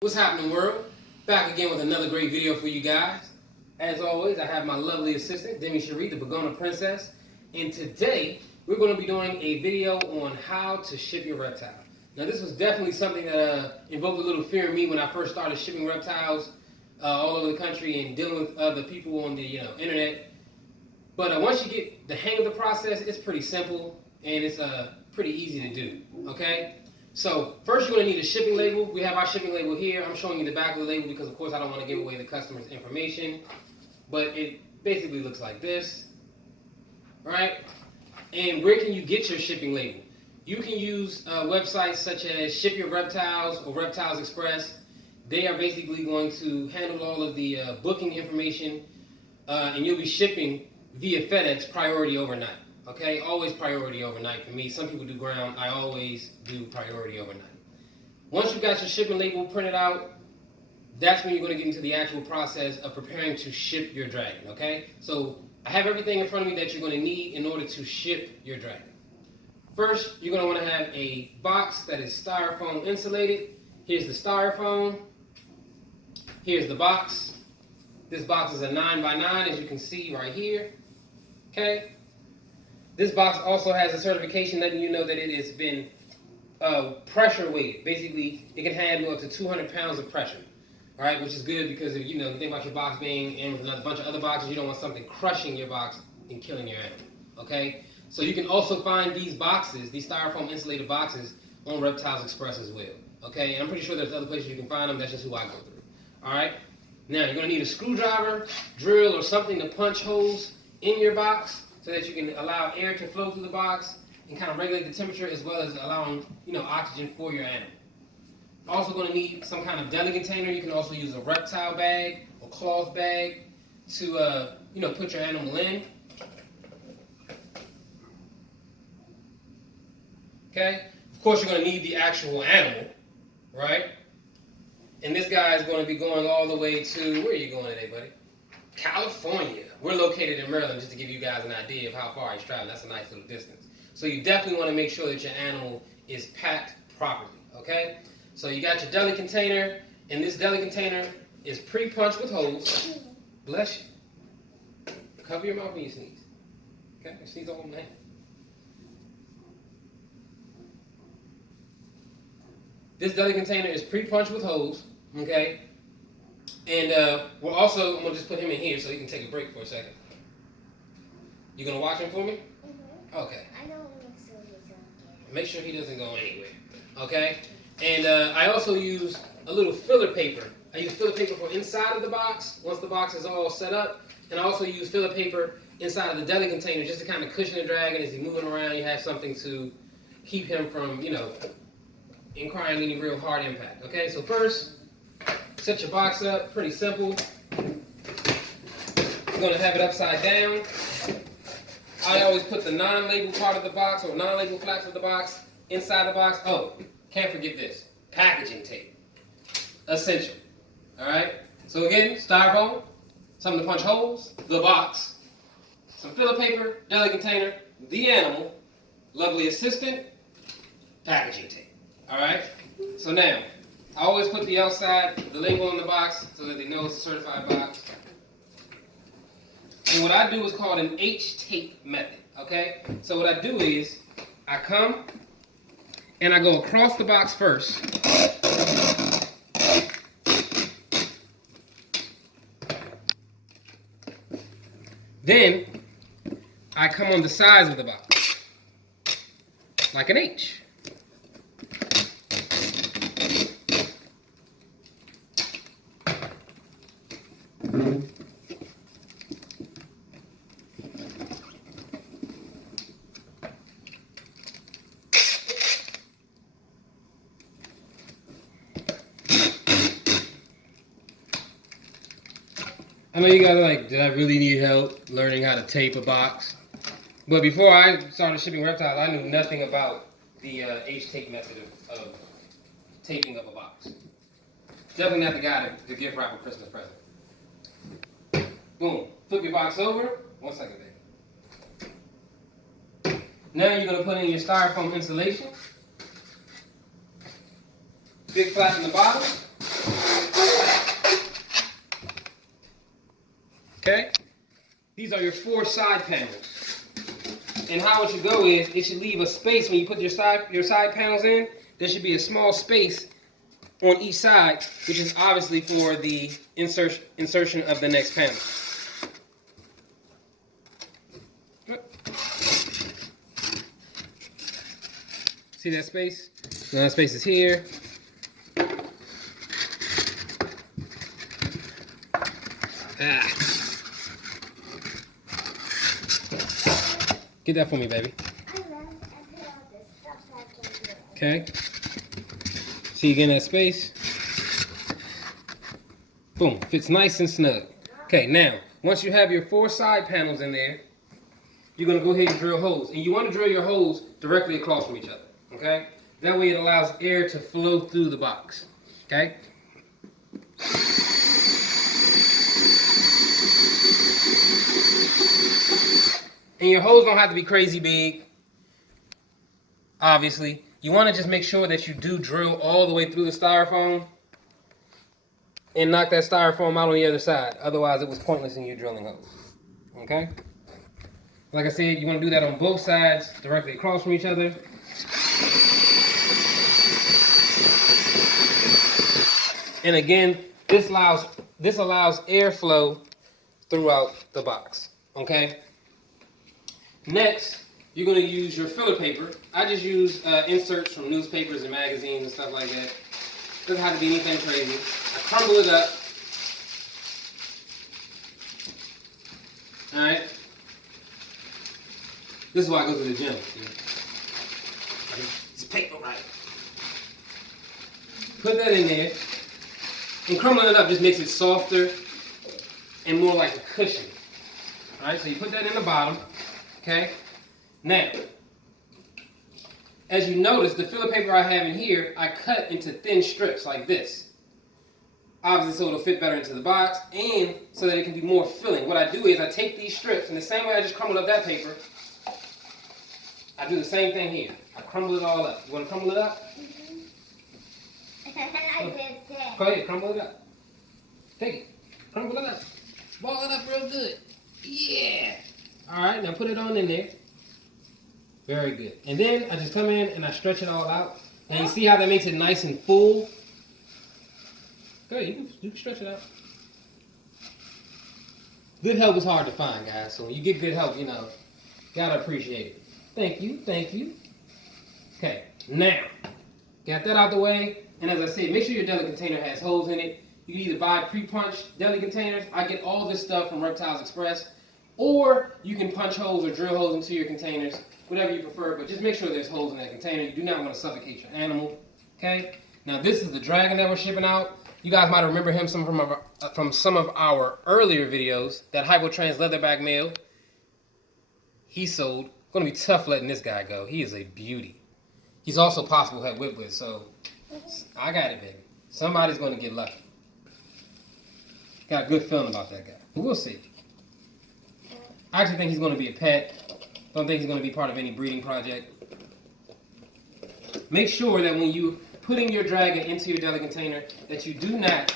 What's happening, world? Back again with another great video for you guys. As always, I have my lovely assistant, Demi Cherie, the Begona Princess. And today, we're going to be doing a video on how to ship your reptile. Now, this was definitely something that invoked a little fear in me when I first started shipping reptiles all over the country and dealing with other people on the internet. But once you get the hang of the process, it's pretty simple and it's pretty easy to do, okay? So first you're going to need a shipping label. We have our shipping label here. I'm showing you the back of the label because of course I don't want to give away the customer's information. But it basically looks like this, right? And where can you get your shipping label? You can use websites such as Ship Your Reptiles or Reptiles Express. They are basically going to handle all of the booking information and you'll be shipping via FedEx priority overnight. Okay, always priority overnight for me. Some people do ground. I always do priority overnight. Once you've got your shipping label printed out, that's when you're going to get into the actual process of preparing to ship your dragon. Okay, so I have everything in front of me that you're going to need in order to ship your dragon. First, you're going to want to have a box that is styrofoam insulated. Here's the styrofoam. Here's the box. This box is a 9x9, as you can see right here. Okay. This box also has a certification letting you know that it has been pressure weighted. Basically, it can handle up to 200 pounds of pressure. All right, which is good because if you think about your box being in with a bunch of other boxes, you don't want something crushing your box and killing your animal. Okay, so you can also find these boxes, these styrofoam insulated boxes, on Reptiles Express as well. Okay, and I'm pretty sure there's other places you can find them. That's just who I go through. All right, now you're going to need a screwdriver, drill, or something to punch holes in your box, so that you can allow air to flow through the box and kind of regulate the temperature as well as allowing oxygen for your animal. Also going to need some kind of deli container. You can also use a reptile bag or cloth bag to put your animal in. Okay. Of course, you're going to need the actual animal, right? And this guy is going to be going all the way to, where are you going today, buddy? California. We're located in Maryland, just to give you guys an idea of how far he's traveling. That's a nice little distance. So you definitely want to make sure that your animal is packed properly, okay? So you got your deli container, and this deli container is pre-punched with holes. Bless you. Cover your mouth when you sneeze. Okay? You sneeze all over my hand. This deli container is pre-punched with holes, okay? And I'm going to just put him in here so he can take a break for a second. You going to watch him for me? Mm-hmm. Okay. I don't make sure he doesn't go anywhere. Okay? And I also use a little filler paper. I use filler paper for inside of the box, once the box is all set up. And I also use filler paper inside of the deli container just to kind of cushion the dragon as he's moving around. You have something to keep him from, incurring any real hard impact. Okay? So first, set your box up, pretty simple. You're going to have it upside down. I always put the non-label part of the box or non-label flaps of the box inside the box. Oh, can't forget this. Packaging tape. Essential. Alright? So again, styrofoam, something to punch holes, the box, some filler paper, deli container, the animal, lovely assistant, packaging tape. Alright? So now, I always put the outside, the label on the box so that they know it's a certified box. And what I do is called an H-tape method, okay? So what I do is, I come and I go across the box first. Then, I come on the sides of the box, like an H. I know you guys are like, did I really need help learning how to tape a box? But before I started shipping reptiles, I knew nothing about the H-tape method of taping up a box. Definitely not the guy to gift wrap a Christmas present. Boom. Flip your box over. 1 second, babe. Now you're going to put in your styrofoam insulation. Big flap in the bottom. Okay? These are your 4 side panels. And how it should go is, it should leave a space when you put your side panels in. There should be a small space on each side, which is obviously for the insertion of the next panel. See that space? Now that space is here. Get that for me, baby. Okay. See, you get that space? Boom. Fits nice and snug. Okay, now, once you have your 4 side panels in there, you're going to go ahead and drill holes. And you want to drill your holes directly across from each other. Okay? That way it allows air to flow through the box. Okay? And your holes don't have to be crazy big, obviously. You want to just make sure that you do drill all the way through the styrofoam and knock that styrofoam out on the other side. Otherwise, it was pointless in you drilling holes. Okay? Like I said, you want to do that on both sides, directly across from each other. And again, this allows airflow throughout the box. Okay? Next, you're going to use your filler paper. I just use inserts from newspapers and magazines and stuff like that. Doesn't have to be anything crazy. I crumble it up. Alright? This is why I go to the gym. It's paper right. Put that in there. And crumbling it up just makes it softer and more like a cushion. Alright, so you put that in the bottom. Okay? Now, as you notice, the filler paper I have in here, I cut into thin strips like this. Obviously, so it'll fit better into the box and so that it can be more filling. What I do is I take these strips, and the same way I just crumbled up that paper, I do the same thing here. I crumble it all up. You want to crumble it up? Go ahead, crumble it up. Take it. Crumble it up. Ball it up real good. Yeah. All right, now put it on in there. Very good. And then I just come in and I stretch it all out. And you see how that makes it nice and full? Go ahead, you can stretch it out. Good help is hard to find, guys. So when you get good help, you know, gotta appreciate it. Thank you, thank you. Okay, now, got that out the way. And as I said, make sure your deli container has holes in it. You can either buy pre-punched deli containers. I get all this stuff from Reptiles Express. Or you can punch holes or drill holes into your containers, whatever you prefer, but just make sure there's holes in that container. You do not want to suffocate your animal. Okay? Now this is the dragon that we're shipping out. You guys might remember him from some of our earlier videos. That Hypotrans leatherback male. He sold. Gonna be tough letting this guy go. He is a beauty. He's also possible head whip with, so I got it, baby. Somebody's gonna get lucky. Got a good feeling about that guy. But we'll see. I actually think he's going to be a pet. Don't think he's going to be part of any breeding project. Make sure that when you putting your dragon into your deli container, that you do not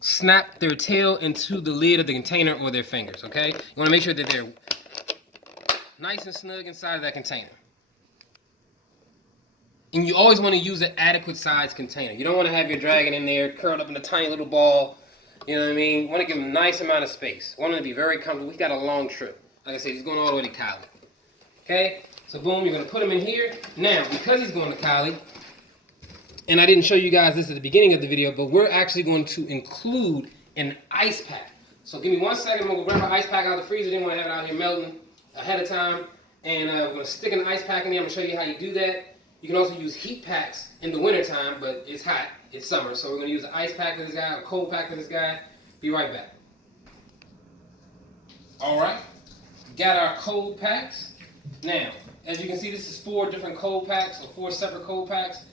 snap their tail into the lid of the container or their fingers, okay? You want to make sure that they're nice and snug inside of that container. And you always want to use an adequate size container. You don't want to have your dragon in there curled up in a tiny little ball. You know what I mean? You want to give him a nice amount of space. Want him to be very comfortable. He's got a long trip. Like I said, he's going all the way to Cali. Okay? So boom, you're going to put him in here. Now, because he's going to Cali, and I didn't show you guys this at the beginning of the video, but we're actually going to include an ice pack. So give me 1 second. I'm going to grab an ice pack out of the freezer. Didn't want to have it out here melting ahead of time. And we're going to stick an ice pack in there. I'm going to show you how you do that. You can also use heat packs in the wintertime, but it's hot. It's summer. So we're going to use an ice pack for this guy, a cold pack for this guy. Be right back. All right. Got our cold packs. Now, as you can see, this is 4 different cold packs, or 4 separate cold packs.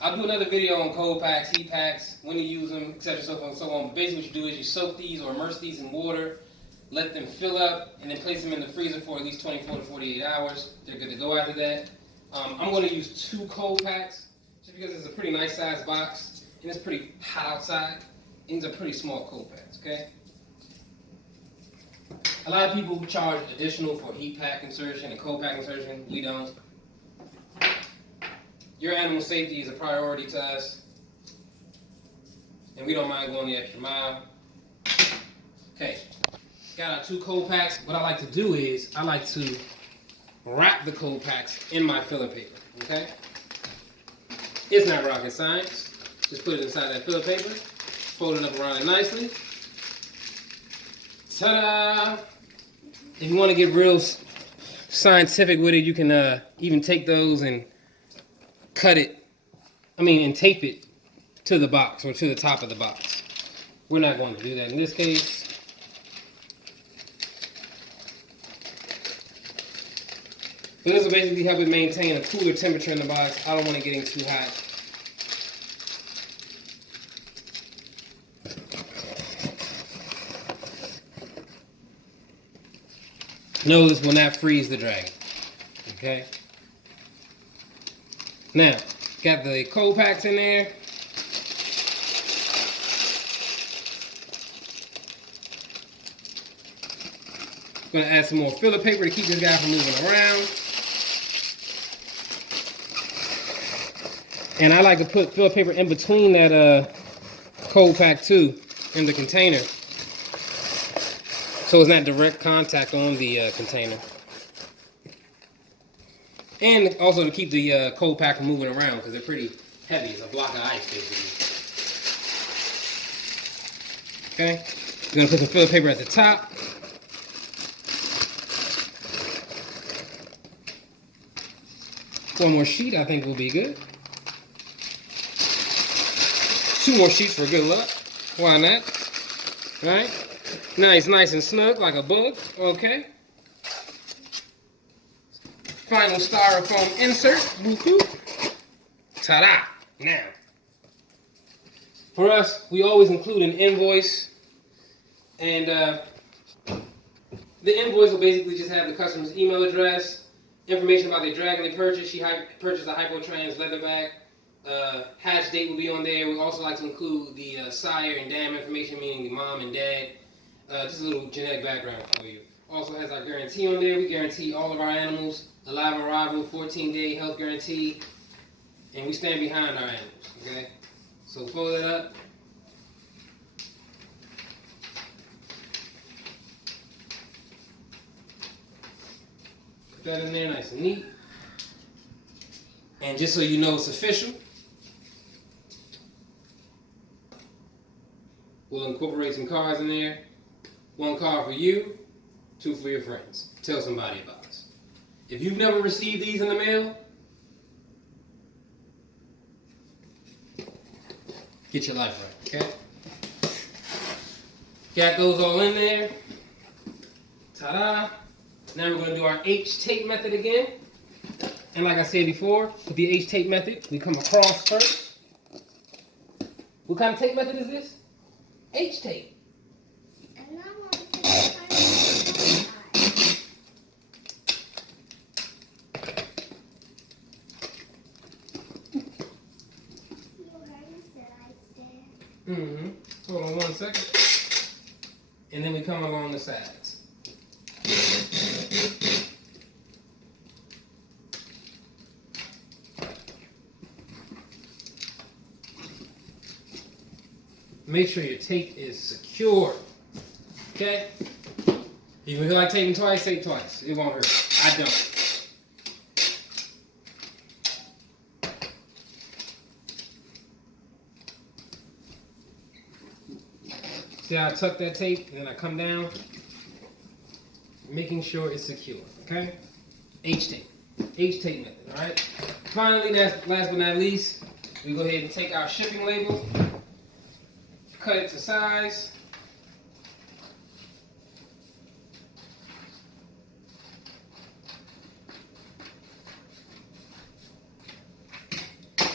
I'll do another video on cold packs, heat packs, when to use them, etc. so on and so on. Basically what you do is you soak these or immerse these in water, let them fill up, and then place them in the freezer for at least 24 to 48 hours. They're good to go after that. I'm going to use 2 cold packs, just because it's a pretty nice sized box, and it's pretty hot outside. These are pretty small cold packs, okay? A lot of people charge additional for heat pack insertion and cold pack insertion. We don't. Your animal safety is a priority to us, and we don't mind going the extra mile. Okay, got our 2 cold packs. What I like to do is I like to wrap the cold packs in my filler paper. Okay, it's not rocket science. Just put it inside that filler paper, fold it up around it nicely. Ta-da! If you want to get real scientific with it, you can even take those and and tape it to the box or to the top of the box. We're not going to do that in this case. So this will basically help it maintain a cooler temperature in the box. I don't want it getting too hot. No, this will not freeze the dragon. Okay? Now, got the cold packs in there. Gonna add some more filler paper to keep this guy from moving around. And I like to put filler paper in between that cold pack too in the container, so it's not direct contact on the container. And also to keep the cold pack from moving around because they're pretty heavy. It's a block of ice basically. Okay, we're gonna put some filler paper at the top. One more sheet I think will be good. 2 more sheets for good luck. Why not? Right? Nice and snug like a bug. Okay. Final styrofoam insert. Woo-hoo. Ta-da! Now, for us, we always include an invoice, and the invoice will basically just have the customer's email address, information about the dragon they purchased. She purchased a hypotrans leatherback. Hatch date will be on there. We also like to include the sire and dam information, meaning the mom and dad. Just a little genetic background for you. Also has our guarantee on there. We guarantee all of our animals alive arrival, 14-day health guarantee, and we stand behind our animals. Okay, so fold it up. Put that in there, nice and neat. And just so you know it's official, we'll incorporate some cards in there. 1 card for you, 2 for your friends. Tell somebody about us. If you've never received these in the mail, get your life right, okay? Got those all in there. Ta-da! Now we're going to do our H-tape method again. And like I said before, with the H-tape method, we come across first. What kind of tape method is this? H-tape. Hold on 1 second. And then we come along the sides. Make sure your tape is secure. Okay? If you feel like taping twice, tape twice. It won't hurt. I don't. See how I tuck that tape and then I come down, making sure it's secure, okay? H-tape method, all right? Finally, last but not least, we go ahead and take our shipping label, cut it to size.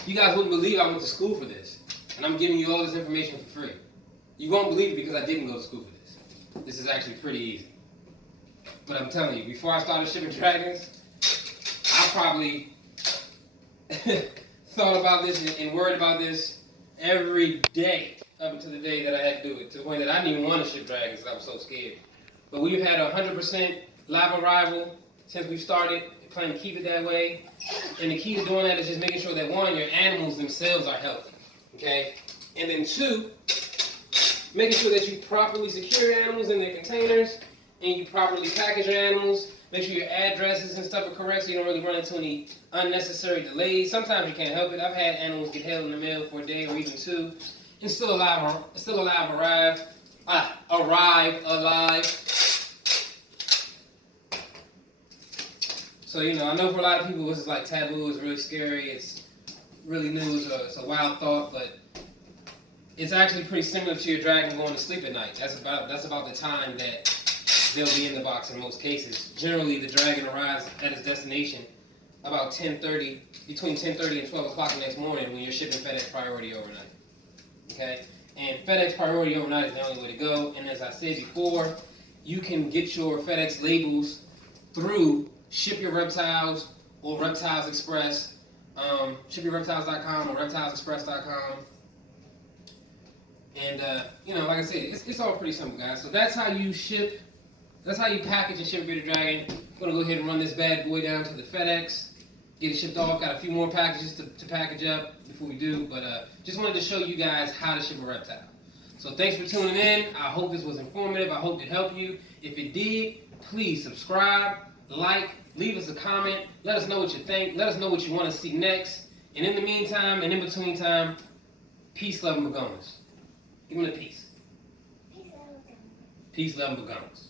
You guys wouldn't believe I went to school for this, and I'm giving you all this information for free. You won't believe it because I didn't go to school for this. This is actually pretty easy. But I'm telling you, before I started shipping dragons, I probably thought about this and worried about this every day up until the day that I had to do it, to the point that I didn't even want to ship dragons because I was so scared. But we've had 100% live arrival since we started. We plan to keep it that way. And the key to doing that is just making sure that, one, your animals themselves are healthy. Okay? And then two, making sure that you properly secure your animals in their containers and you properly package your animals. Make sure your addresses and stuff are correct so you don't really run into any unnecessary delays. Sometimes you can't help it. I've had animals get held in the mail for a day or even two and still arrive alive. So, you know, I know for a lot of people this is like taboo, it's really scary, it's really new, it's a wild thought, but it's actually pretty similar to your dragon going to sleep at night. That's about the time that they'll be in the box in most cases. Generally, the dragon arrives at its destination about between 10:30 and 12 o'clock the next morning when you're shipping FedEx Priority overnight. Okay? And FedEx Priority overnight is the only way to go. And as I said before, you can get your FedEx labels through Ship Your Reptiles or Reptiles Express, shipyourreptiles.com or reptilesexpress.com. And, you know, like I said, it's all pretty simple, guys. So that's how you package and ship your dragon. I'm going to go ahead and run this bad boy down to the FedEx, get it shipped off. Got a few more packages to package up before we do, but just wanted to show you guys how to ship a reptile. So thanks for tuning in. I hope this was informative. I hope it helped you. If it did, please subscribe, like, leave us a comment. Let us know what you think. Let us know what you want to see next. And in the meantime, and in between time, peace, love, and begonas. Give them a peace. Peace, love, and begonas.